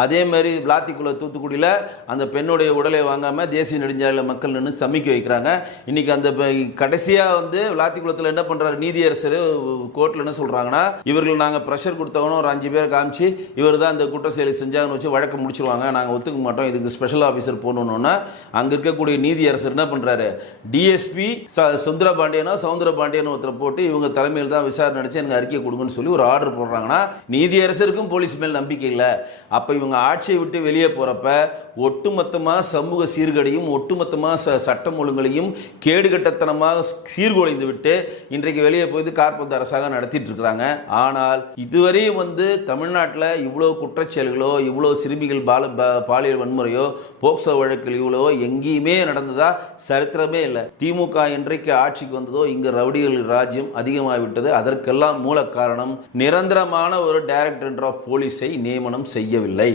அதே மாதிரி விளாத்திக்குள்ள தூத்துக்குடியில் அந்த பெண்ணுடைய உடலை வாங்காமல் தேசிய நெடுஞ்சாலையில் மக்கள் நின்று சமிக்க வைக்கிறாங்க. இன்றைக்கி அந்த கடைசியாக விளாத்திக்குளத்தில் என்ன பண்ணுறாரு நீதியரசர் கோர்ட்டில் என்ன சொல்கிறாங்கன்னா, இவர்கள் நாங்கள் ப்ரெஷர் கொடுத்தவனும் ஒரு 5 பேர் காமிச்சு இவர் தான் இந்த குற்ற செயலை செஞ்சாங்கன்னு வச்சு வழக்கு முடிச்சிருவாங்க, நாங்கள் ஒத்துக்க மாட்டோம், இதுக்கு ஸ்பெஷல் ஆஃபீஸர் போகணுன்னா அங்கே இருக்கக்கூடிய நீதியரசர் என்ன பண்ணுறாரு, டிஎஸ்பி சவுந்தரபாண்டியனோ ஒருத்தரை போட்டு இவங்க தலைமையில் தான் விசாரணை நடத்தி எனக்கு அறிக்கை கொடுங்கன்னு சொல்லி ஒரு ஆர்டர் போடுறாங்கன்னா, நீதியரசருக்கும் போலீஸ் மேல் நம்பிக்கை இல்லை. அப்போ இவங்க ஆட்சியை விட்டு வெளியே போகிறப்ப ஒட்டுமொத்தமாக சமூக சீர்கடையும் ஒட்டுமொத்தமாக சட்டம் ஒழுங்கலையும் கேடுகட்டத்தனமாக சீர்குலைந்து விட்டு இன்றைக்கு வெளியே போய் கார்பந்து அரசாக நடத்திட்டு இருக்கிறாங்க. ஆனால் இதுவரையும் தமிழ்நாட்டில் இவ்வளோ குற்றச்செயல்களோ இவ்வளோ சிறுமிகள் பாலியல் வன்முறையோ போக்சோ வழக்கில் இவ்வளோ எங்கேயுமே நடந்ததா சரித்திரமே இல்லை. திமுக இன்றைக்கு ஆட்சிக்கு வந்ததோ இங்கு ரவுடிகள் ராஜ்யம் அதிகமாகிவிட்டது. அதற்கெல்லாம் மூல காரணம் நிரந்தரமான ஒரு டைரக்டர் ஜெனரல் ஆஃப் போலீஸை நியமனம் செய்யவில்லை.